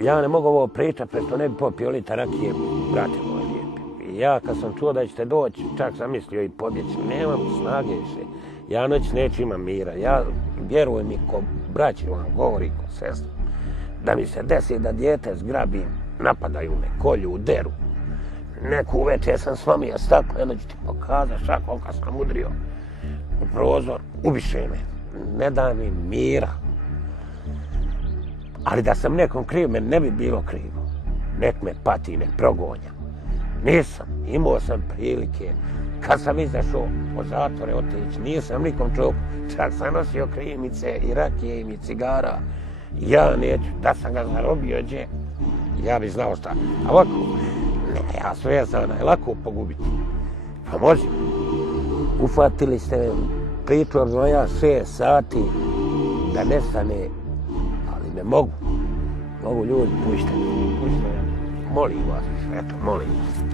ja ne mogu ovo pričati, prešto ne bi popio lita rakije, brate moj lijepi. I ja kad sam čuo da ćete doći, čak sam mislio i pobjeći, nemam snage više. Ja noć neću imam mira, ja vjeruj mi ko braći vam govori, ko sestra, da mi se desi da dijete zgrabim, napadaju me, kolju, uderu. Neku večer sam slomio staklo, jedno ću ti pokazati šakom kad sam udrio u prozor, ubiše me, ne da mi mira. Ali da sam nekom kriv, meni ne bi bilo krivo. Nek me pati, nek progonja. Nisam, imao sam prilike. Kad sam izašao po zatvore otići, nisam nikom čuo, čak sam nosio krimice i rakije i cigara. Ja neću, da sam ga zarobio, gdje, ja bi znao šta. A ovako, ne, ja svezana je lako pogubiti. Pa može. Ufatili ste pritvor znoja 6 sati da nestane, ali ne mogu. Mogu ljudi, pušteni. Molim vas, eto, molim vas.